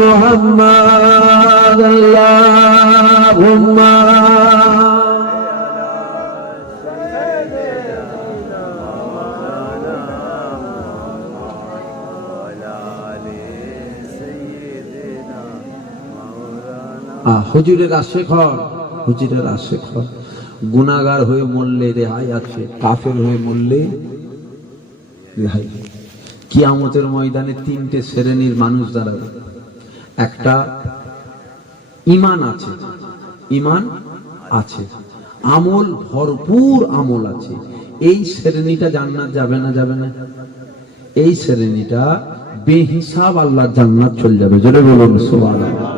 মুহাম্মাদ আল্লাহুম্মা হুজুরের আশেক হন, হুজুরের আশেক হন। গুনাহগার হয়ে মরলে রেহাই আছে, কাফের হয়ে মরলে রেহাই। কিয়ামতের ময়দানে তিনটে শ্রেণীর মানুষ দাঁড়াবে। একটা ঈমান আছে, ঈমান আছে, আমল ভরপুর আমল আছে, এই শ্রেণীটা জান্নাত যাবে না? যাবে না? এই শ্রেণীটা বেহিসাব আল্লাহ জান্নাত চলে যাবে। জোরে বলুন সুবহানাল্লাহ।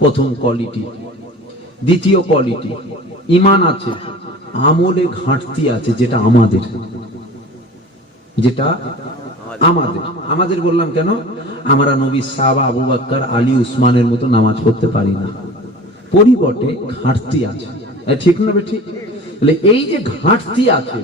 প্রথম কোয়ালিটি। দ্বিতীয় কোয়ালিটি, ঈমান আছে, আমলে ঘাটতি আছে, যেটা আমাদের, যেটা আমাদের। আমাদের বললাম কেন? আমরা নবী, সাহাবা, আবু বকর, আলী, উসমানের মতো নামাজ পড়তে পারি না, পরিবর্তে ঘাটতি আছে। ঠিক না ঠিক? এই যে ঘাটতি আছে,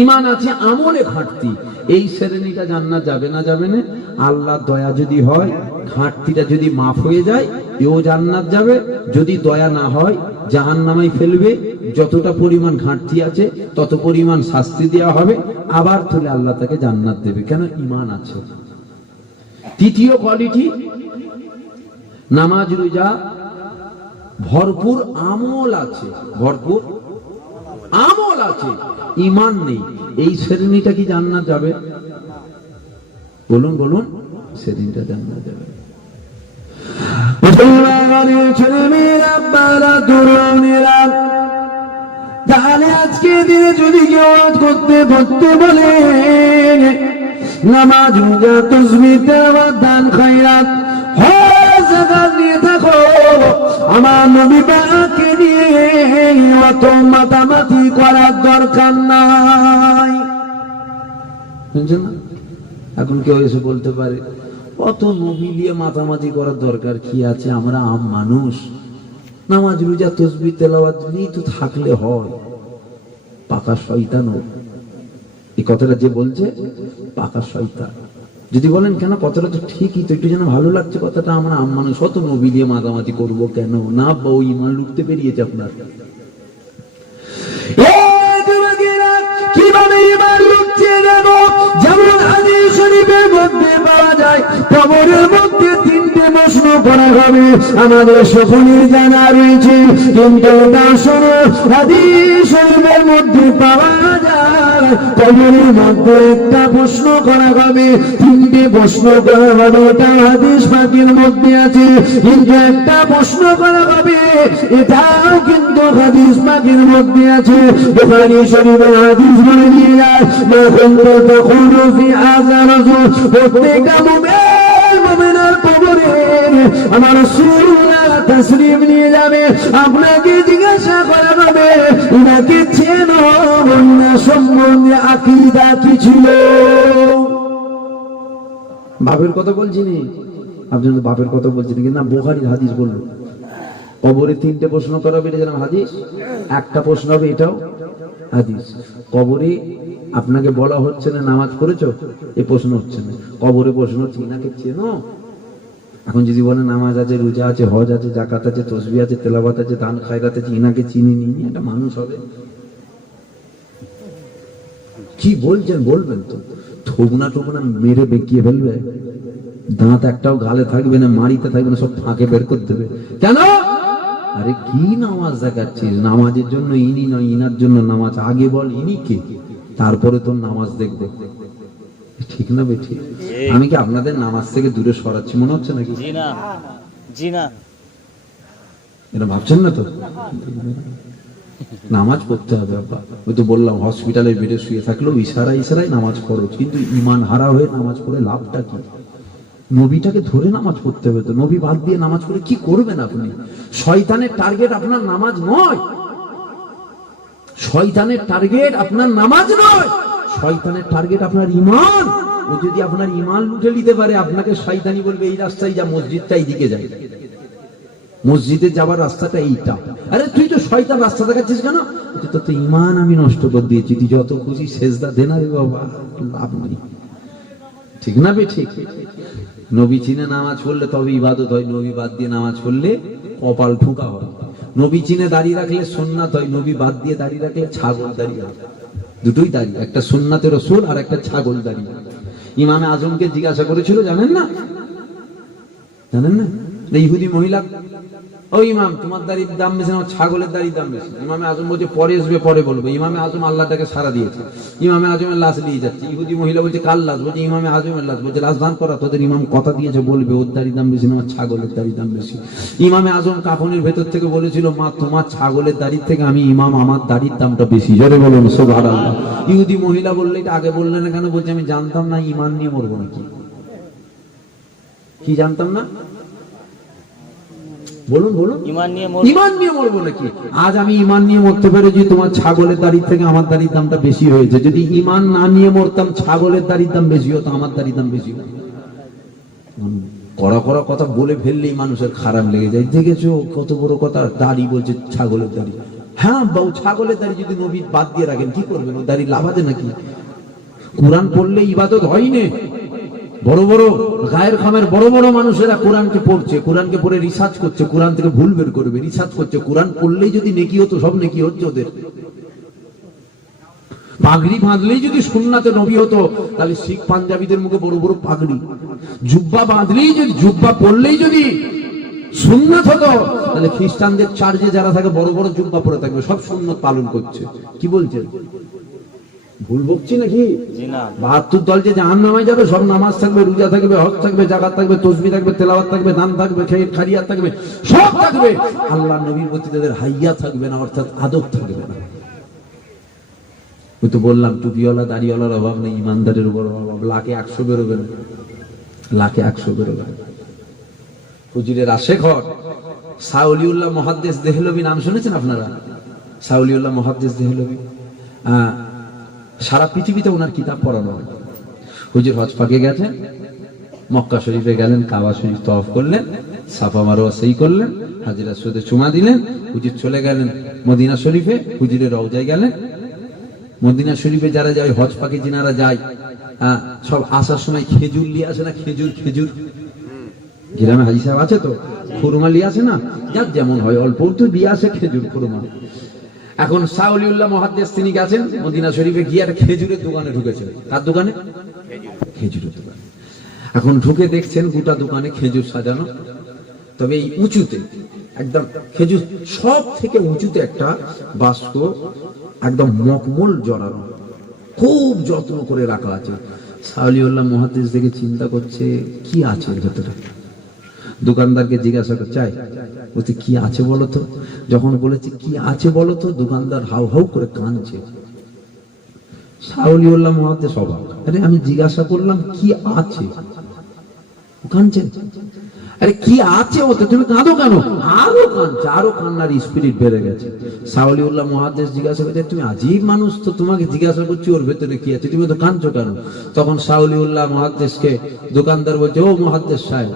ঈমান আছে, আমলে ঘাটতি, এই শ্রেণীটা জান্নাত যাবে না? যাবে না? আল্লাহর দয়া যদি হয়, ঘাটতিটা যদি মাফ হয়ে যায়, এও জান্নাত যাবে। যদি দয়া না হয়, জাহান্নামে ফেলবে। যতটা পরিমাণ ঘাটতি আছে তত পরিমাণ শাস্তি দেওয়া হবে, আবার তুলে আল্লাহ তাকে জান্নাত দেবে। কেন? ঈমান আছে। তৃতীয় কোয়ালিটি, নামাজ রোজা ভরপুর আমল আছে, ভরপুর আমল আছে, ঈমান নেই, এই শ্রেণীটা কি জান্নাত যাবে? বলুন বলুন, শ্রেণীটা জান্নাত যাবে। তাহলে আজকে দিনে যদি কেউ করতে করতে বলে নামাজ রোজা তাসবিহ তেলাওয়াত দান খায়রাত হজ যাকাত নিয়ে থাকো, আমার নবী পাককে নিয়ে অত মাতামাতি করার দরকার নাই। বুঝছেন না? এখন কেউ এসে বলতে পারে অত নবী নিয়ে মাতামাতি করার দরকার কি আছে, আমরা আম মানুষ, নামাজ রোজা তাসবিহ তেলাওয়াত নিয়ে তো থাকলে হয়। পাকা শয়তান এই কথাটা যে বলছে, পাকা শয়তান। যদি বলেন কেন, কথাটা তো ঠিকই তো, একটু যেন ভালো লাগছে কথাটা, আমরা আম মানুষ, অত নবী নিয়ে মাতামাতি করবো কেন? না, বউ ঈমান লুটতে পেরিয়েছে আপনার। কিভাবে ঈমান লুটছে জানো? যেমন হাদিস শরীফের মধ্যে পাওয়া যায়, কবরের মধ্যে তিনটে প্রশ্ন করা হবে, আমাদের সকলের জানা রয়েছে, কিন্তু তা শোনো, হাদিস শরীফের মধ্যে পাওয়া যায়, কবরের মধ্যে একটা প্রশ্ন করা হবে, তিনটে প্রশ্ন করা হবে, এটা হাদিস পাকের মধ্যে আছে। কিন্তু একটা প্রশ্ন করা হবে, এটাও কিন্তু হাদিস পাকের মধ্যে আছে। বুখারী শরীফের হাদিস বলে নিয়ে যায়, যখন তখন ফি হাযা রাজুল, প্রত্যেকটা মুমিনের কবরে আমার রাসূলুল্লাহ তাশরীফ নিয়ে যাবে, আপনাকে জিজ্ঞাসা করা হবে, উনাকে চেনো? ওনার সম্বন্ধে আকীদা কি ছিল? বাপের কথা বলছি নি, আপনি তো বাপের কথা বলছেন কিন্তু না, বুখারীর হাদিস বললো। কবরে তিনটে প্রশ্ন করা হবে, এটা জানেন হাদিস। একটা প্রশ্ন হবে, এটাও হাদিস। কবরে আপনাকে বলা হচ্ছে না নামাজ পড়েছো, এই প্রশ্ন হচ্ছে না। কবরে প্রশ্ন হচ্ছে, ইনাকে চেনো? এখন যদি বলে নামাজ আছে, রোজা আছে, হজ আছে, যাকাত আছে, তাসবিহ আছে, তেলাওয়াত আছে, দান খায়রাত আছে, ইনাকে চিনিনি, এটা মানুষ হবে? কি বলছেন বলবেন তো? ঠোকনা ঠোকনা মেরে বেঁকিয়ে ফেলবে, দাঁত একটাও গালে থাকবে না, মাড়িতে থাকবে না, সব ফাঁকে বের করে দেবে। কেন? আরে কি নামাজ দেখাচ্ছিস? নামাজের জন্য ইনি নয়, ইনার জন্য নামাজ। আগে বল ইনি কে, তারপরে তোর নামাজ দেখবে। ঠিক না বেঠি? আমি কি আপনাদের নামাজ থেকে দূরে সরাচ্ছি মনে হচ্ছে নাকি? জি না, জি না, এটা ভাবছেন না তো? নামাজ পড়তে হবে আব্বা। ওই তো বললাম, হসপিটালে বেডে শুয়ে থাকলেও ইশারায় নামাজ পড়ো, কিন্তু ঈমান হারা হয়ে নামাজ পড়ে লাভটা কি? নবীটাকে ধরে নামাজ পড়তে হবে তো। নবী বাদ দিয়ে নামাজ পড়ে কি করবেন আপনি? শয়তানের টার্গেট আপনার নামাজ নয়, শয়তানের টার্গেট আপনার নামাজ নয়, শয়তানের টার্গেট আপনার ঈমান। ও যদি আপনার ঈমান লুটে নিতে পারে, আপনাকে শয়তানি বলবে এই রাস্তায় যা, মসজিদটা এইদিকে যায়, মসজিদে যাবার রাস্তাটা এইটা। আরে তুই তো শয়তান রাস্তা দেখাচ্ছিস কেন? তোর তো ঈমান আমি নষ্ট করে দিয়েছি, তুই যত খুশি সেজদা দে না রে বাবা, লাভ নেই। ঠিক না বে? ঠিক। নবী চিনে নামাজ পড়লে তবে ইবাদত হয়, নবী বাদ দিয়ে নামাজ পড়লে কপাল ঠুকা হয়। নবী চিনে দাড়ি রাখলে সুন্নাত হয়, নবী বাদ দিয়ে দাড়ি রাখলে ছাগল দাড়ি হয়। দুটোই দাড়ি, একটা সুন্নাতে রাসূল আর একটা ছাগল দাড়ি। ইমামে আজমকে জিজ্ঞাসা করেছিল, জানেন না? জানেন না? ইহুদি মহিলা, ও ইমাম, তোমার দাড়ির দাম বেশি না ছাগলের দাড়ির দাম বেশি? ইমামে আজম বলছে পরে আসবে, পরে বলবো। ইমামে আজম আল্লাহটাকে সারা দিয়েছে, ইমামে আজমের লাশ নিয়ে যাচ্ছে। ইহুদি মহিলা বলছে কার লাশ? বলছে ইমামে আজমের লাশ। বলছে লাশ দান করা, তোদের ইমাম কথা দিয়েছে বলবে ওর দাড়ির দাম বেশি না আমার ছাগলের দাড়ির দাম বেশি। ইমামে আজম কাফনের ভেতর থেকে বলেছিল, মা তোমার ছাগলের দাড়ির থেকে আমি ইমাম আমার দাড়ির দামটা বেশি। জোরে বলুন সুবহানাল্লাহ। ইহুদি মহিলা বললে এটা আগে বললেন না কেন? বলছে আমি জানতাম না ইমান নিয়ে মরবো নাকি। কি জানতাম না? বলুন বলুন, ইমান নিয়ে মরবো নাকি? আজ আমি ইমান নিয়ে মরতে পেরেছি, তোমার ছাগলের দাড়ির থেকে আমার দাড়ির দামটা বেশি হয়েছে। যদি ইমান না নিয়ে মরতাম, ছাগলের দাড়ির দাম বেশি হতো, আমার দাড়ির দাম বেশি হতো। কড়া কড়া কথা বলে ফেললেই মানুষের খারাপ লেগে যায়। দেখেছো কত বড় কথা, দাড়ি বলছে ছাগলের দাড়ি। হ্যাঁ বাবু, ছাগলের দাড়ি যদি নবী বাদ দিয়ে রাখেন কি করবেন? ও দাড়ি লাভাতে নাকি? কোরআন পড়লে ইবাদত হয়নি? বড় বড় গায়ের খামের বড় বড় মানুষেরা কোরআনকে পড়ছে, কোরআনকে পড়ে রিসার্চ করছে, কোরআন থেকে ভুল বের করবে, রিসার্চ করছে। কোরআন পড়লেই যদি নেকি হতো, সব নেকি হচ্ছে ওদের। পাগড়ি বাঁধলেই যদি সুন্নাতে নবী হতো, তাহলে শিখ পাঞ্জাবিদের মুখে বড় বড় পাগড়ি। জুব্বা বাঁধলেই যদি, জুব্বা পড়লেই যদি সুন্নাত হতো, তাহলে খ্রিস্টানদের চার্চে যারা থাকে বড় বড় জুব্বা পরে থাকবে, সব সুন্নাত পালন করছে। কি বলছেন? ভুল বকছি নাকি? ৭২ দল যে জাহান্নামে যাবে, সব নামাজ থাকবে, রোজা থাকবে, হজ থাকবে, যাকাত থাকবে, তাসবিহ থাকবে, তেলাওয়াত থাকবে, দান থাকবে, খাইরাত থাকবে, সব থাকবে। আল্লাহর নবীর প্রতি তাদের হাইয়া থাকবে না, অর্থাৎ আদব থাকবে না। ওই তো বললাম টুপিওয়ালা দাড়িওয়ালার অভাব নেই, ইমানদারের উপর অভাব। লাখে ১০০ বেরোবে না, লাখে ১০০ বেরোবে না। হুজুরের আশেখর সাউলিউল্লাহ মুহাদ্দিস দেহলভী নাম শুনেছেন আপনারা? সাউলিউল্লাহ মুহাদ্দিস দেহলভী, সারা পৃথিবীতে ওনার কিতাব পড়ানো হয়। হুজুর হজ পাকে গেছেন, মক্কা শরীফে গেলেন, কাবা শরীফ তওয়াফ করলেন, সাফা মারওয়া সই করলেন, হাজর আসওয়াদে চুমা দিলেন। হুজুর চলে গেলেন মদিনা শরীফে, হুজুরের রওজায় গেলেন। মদিনা শরীফে যারা যায়, হজ পাকে যিনারা যায়, সব আসার সময় খেজুর নিয়ে আসে না? খেজুর, খেজুর গ্রামে হাজি সাহেব আছে তো, খুরমা নিয়ে আসে না? যার যেমন হয় অল্প তো দিয়ে আসে খেজুর, খুরমা। এখন সাউলিউল্লাহ মুহাদ্দিস তিনি গেছেন মদিনা শরীফে, গিয়ে একটা খেজুরের দোকানে ঢুকেছেন। কার দোকানে? খেজুরের দোকানে। এখন ঢুকে দেখছেন গোটা দোকানে খেজুর সাজানো, তবে এই উঁচুতে একদম খেজুর, সব থেকে উঁচুতে একটা বাস্ক একদম মকমল জড়ানো, খুব যত্ন করে রাখা আছে। সাউলিউল্লাহ মুহাদ্দিস দেখে চিন্তা করছে কি আছে ভেতরে। দোকানদারকে জিজ্ঞাসা করছে, চাই বলতে কি আছে বলতো? যখন বলেছে কি আছে বলতো, দোকানদার হাউ হাউ করে কাঁদছে। সাউলিউল্লাহ মুহাদ্দিস অবাক, আরে আমি জিজ্ঞাসা করলাম কি আছে, কাঁদছে। আরে কি আছে ওতে, তুমি কাঁদো কেন? আরো কাঁদছে, আরো কান্নার স্পিরিট বেড়ে গেছে। সাউলিউল্লাহ মুহাদ্দিস জিজ্ঞাসা করছে, তুমি আজীব মানুষ তো, তোমাকে জিজ্ঞাসা করছি ওর ভেতরে কি আছে, তুমি তো কাঁদছো কেন? তখন সাউলিউল্লাহ মুহাদ্দিসকে দোকানদার বলছে, ও মুহাদ্দিস সাহেব,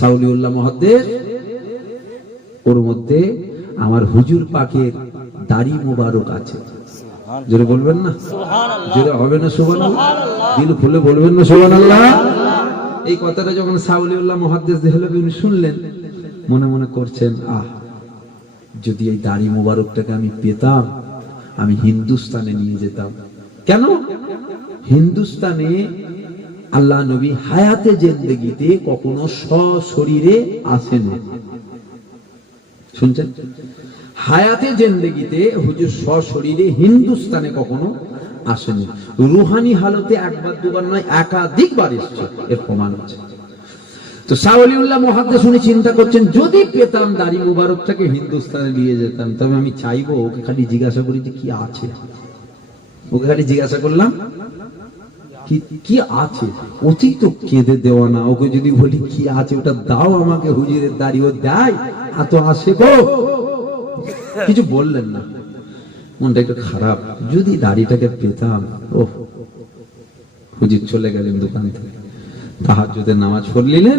সাউলিউল্লাহ মুহাদ্দিস, ওর মধ্যে আমার হুজুর পাকের দাড়ি মোবারক আছে। জোরে বলবেন না? জোরে হবে না সুবহানাল্লাহ? দিল খুলে বলবেন না সুবহানাল্লাহ? এই কথাটা যখন সাউলিউল্লাহ মুহাদ্দিস দেহলভী উনি শুনলেন, মনে মনে করছেন, যদি এই দাড়ি মোবারকটাকে আমি পেতাম, আমি হিন্দুস্তানে নিয়ে যেতাম। কেন? হিন্দুস্তানে আল্লাহ নবী হায়াতে জিন্দেগিতে কখনো সশরীরে আসেন। শুনছেন? হায়াতে জিন্দেগিতে হুজুর সশরীরে হিন্দুস্তানে কখনো আসেনি। রুহানি হালতে একবার দুবার নয়, একাধিকবার এসেছে, এর প্রমাণ আছে। তো সাউলিউল্লাহ মুহাদ্দিস উনি চিন্তা করছেন, যদি পেতাম দাড়ি মুবারকটাকে হিন্দুস্তানে নিয়ে যেতাম, তবে আমি চাইবো ওকে খালি জিজ্ঞাসা করি যে কি আছে। ওকে খালি জিজ্ঞাসা করলাম কি আছে। অতি তো কেঁদে দেওয়া না, ওকে যদি বলি কি আছে ওটা দাও আমাকে, হুজুরের দাড়ি ও দেয়, এত আসে গো, কিছু বললেন না। মনটা একটু খারাপ, যদি দাড়িটাকে পেতাম। ও হুজুর চলে গেলেন দোকান থেকে, তাহাজ্জুদের নামাজ পড়লেন,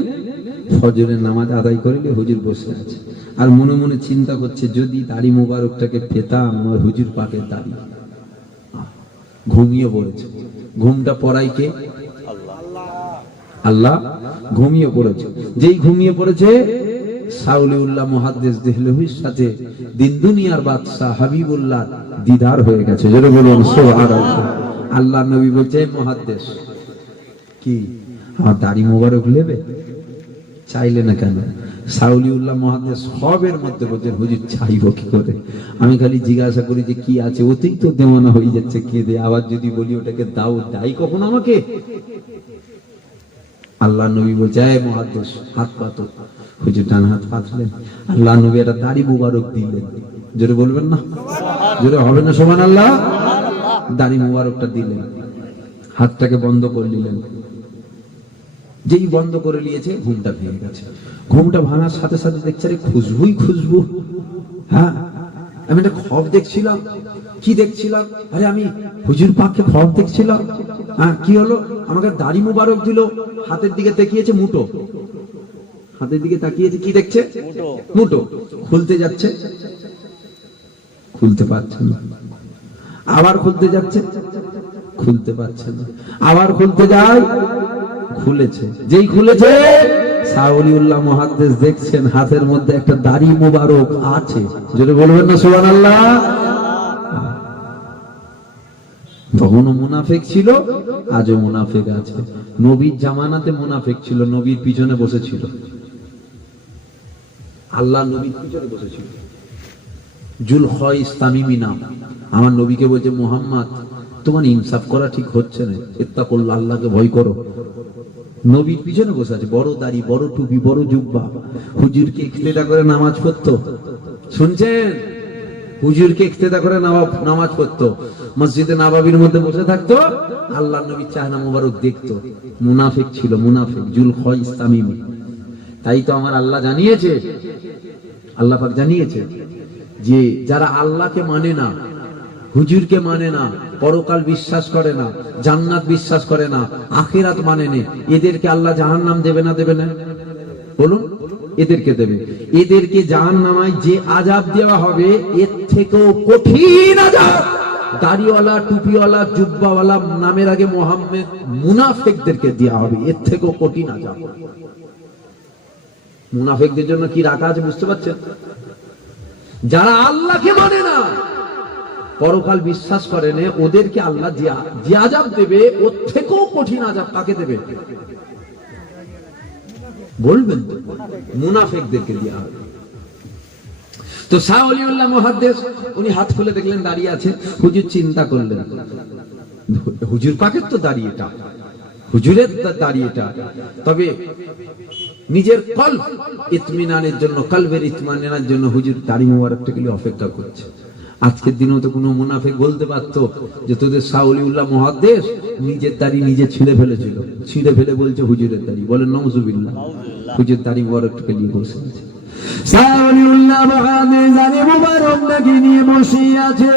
ফজরের নামাজ আদায় করলে হুজুর বসে আছে, আর মনে মনে চিন্তা করছে, যদি দাড়ি মোবারকটাকে পেতাম, আমার হুজুর পাকের দাড়ি। ঘুমিয়ে পড়েছে। ঘুমটা পড়াই কে? আল্লাহ। ঘুমিয়ে পড়েছে। যেই ঘুমিয়ে পড়েছে, সাউলিউল্লাহ মুহাদ্দিস দেহলভির সাথে দিন দুনিয়ার বাদশা হাবিবুল্লাহ দিদার হয়ে গেছে। যেটা বলুন সুবহানাল্লাহ। আল্লাহ নবী বলছে, মুহাদ্দিস কি আমার দাড়ি মোবারক নেবে? চাইলে না কেন? সাউলিউল্লাহ মুহাদ্দিস সবের মধ্যে বলছেন, হুজুর চাইবো কি করে? আমি খালি জিজ্ঞাসা করি যে কি আছে, ওতেই তো দেওয়ানা হয়ে যাচ্ছে, কে দে? আবার যদি বলি ওটাকে দাও, দাই কখন আমাকে? আল্লাহ নবী বলছে, মুহাদ্দিস হাত পাতো। হুজুর ডান হাত পাতলেন, আল্লাহ নবী একটা দাড়ি মুবারক দিলেন। জোরে বলবেন না? জোরে হবে না সুবহানাল্লাহ? দাড়ি মুবারকটা দিলেন, হাতটাকে বন্ধ করে নিলেন। যেই বন্ধ করে নিয়েছে, ঘুমটা ভেঙে গেছে। ঘুমটা ভাঙার সাথে সাথে দেখছে রে খুশবুই খুশবু। হ্যাঁ, আমি একটা খব দেখছিলাম। কি দেখছিলাম? আরে আমি হুজুর পাককে খব দেখছিলাম। হ্যাঁ, কি হলো? আমাকে দাড়ি মুবারক দিল। হাতের দিকে তাকিয়েছে, মুঠো। হাতের দিকে তাকিয়েছে, কি দেখছে? মুঠো। খুলতে যাচ্ছে, খুলতে পারছে না। আবার খুলতে যাচ্ছে, খুলতে পারছে না। আবার খুলতে যায়, খুলেছে। যেই খুলেছে, সাউলিউল্লাহ মুহাদ্দিস দেখছেন হাতের মধ্যে একটা দাড়ি মুবারক আছে। যদি বলবেন না সুবহানাল্লাহ? তখনও মুনাফিক ছিল, আজও মুনাফিক আছে। নবীর জামানাতে মুনাফিক ছিল, নবীর পিছনে বসেছিল। আল্লাহ নবীর পিছনে বসেছিল। জুলখাইস তামিমি নাম। আমার নবীকে বলছে, মুহাম্মদ তোমার ইনসাফ করা ঠিক হচ্ছে না, ইত্তাকুল্লাহ, আল্লাহকে ভয় করো। নবীর পিছনে বসে আছে, বড় দাড়ি, বড় টুপি, বড় জুব্বা। হুজুরকে ইক্তেদা করে নামাজ পড়তো। শুনছেন? হুজুরকে ইক্তেদা করে নামাজ পড়তো। মসজিদে নববীর মধ্যে বসে থাকতো, আল্লাহ নবীর চেহারা মোবারক দেখতো। মুনাফিক ছিল, মুনাফিক, জুলখাইস তামিমি। তাই তো আমার আল্লাহ জানিয়েছে, আল্লাহ পাক জানিয়েছে যে যারা আল্লাহকে মানে না, হুজুরকে মানে না, পরকাল বিশ্বাস করে না, জান্নাত বিশ্বাস করে না, আখিরাত মানে না, এদেরকে আল্লাহ জাহান্নাম দেবে না? দেবে না? বলুন। এদেরকে দেবে। এদেরকে জাহান্নামায় যে আযাব দেওয়া হবে, এর থেকেও কঠিন আযাব দাড়িওয়ালা, টুপিওয়ালা, জুব্বাওয়ালা, নামের আগে মুহাম্মদ, মুনাফিকদেরকে দেওয়া হবে। এর থেকেও কঠিন আযাব। মুনাফিকদের জন্য কি রাখা আছে বুঝতে পারছেন? যারা আল্লাহকে মানে না, পরকাল বিশ্বাস করে না, ওদেরকে আল্লাহ যে আযাব দেবে, ওর থেকেও কঠিন আযাব কাকে দেবে? বলবেন? মুনাফিকদেরকে দেওয়া হবে। তো সাউলিউল্লাহ মুহাদ্দিস উনি হাত খুলে দেখলেন দাঁড়িয়ে আছে। হুজুর চিন্তা করলেন, হুজুর পাকের তো দাঁড়িয়েটা, হুজুরের দাঁড়িয়েটা, তবে নিজের কলব ইতমিনানের জন্য, কলবের ইতমিনানের জন্য হুজুর দাড়ি মুবারকটাকে অপেক্ষা করছে। আজকের দিনেও তো কোনো মুনাফিক বলতে পারতো যে তোদের সাউলিউল্লাহ মুহাদ্দিস নিজের দাড়ি নিজে ছিঁড়ে ফেলেছিল, ছিঁড়ে ফেলে বলছে হুজুরের দাড়ি। বলেন নাউজুবিল্লাহ। হুজুর দাড়ি মুবারকটাকে নিয়ে বসে আছে। সাউলিউল্লাহ মুহাদ্দিস দাড়ি মুবারকটাকে নিয়ে বসে আছে।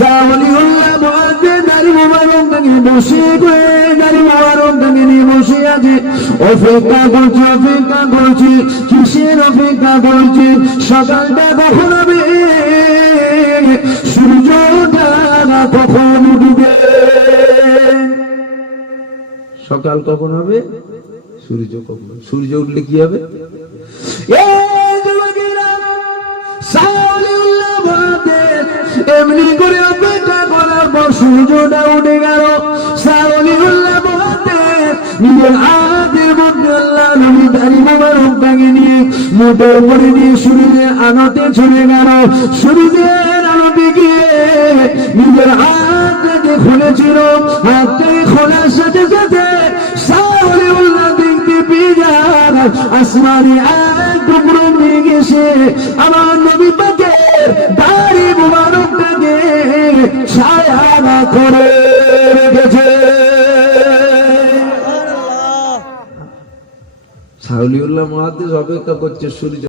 সাউলিউল্লাহ মুহাদ্দিস দাড়ি মুবারকটাকে বসে দাড়ি মুবারকটাকে নিয়ে বসে আছে। অপেক্ষা করছে, অপেক্ষা করছে। কিসের অপেক্ষা করছে? সকালটা কখন হবে? সূর্যটা কখন উঠবে? সকাল কখন হবে? সূর্য কখন? সূর্য উঠলে কি হবে? এমনি করে অপেক্ষা করার পর সূর্যটা উঠে গেল। সাউলিউল্লাহ মুহাদ্দিস নিজের হাতের মধ্যে আল্লাহ নবী দাড়ি মুবারকটাকে নিয়ে মোটর করে নিয়ে সূর্যের আলোতে চলে গেল। সূর্যের আলোতে গিয়ে নিজের হাতটাকে খুলেছিল। হাতটাকে খোলার সাথে সাথে সাউলিউল্লাহ দেখতে পেয়ে যান আসমানে এক টুকরো মেঘ এসে আমার নবী পাকের দাড়ি মুবারকটাকে ছায়া করে রেখেছে। সাউলিউল্লাহ মুহাদ্দিস অপেক্ষা করছে সূর্য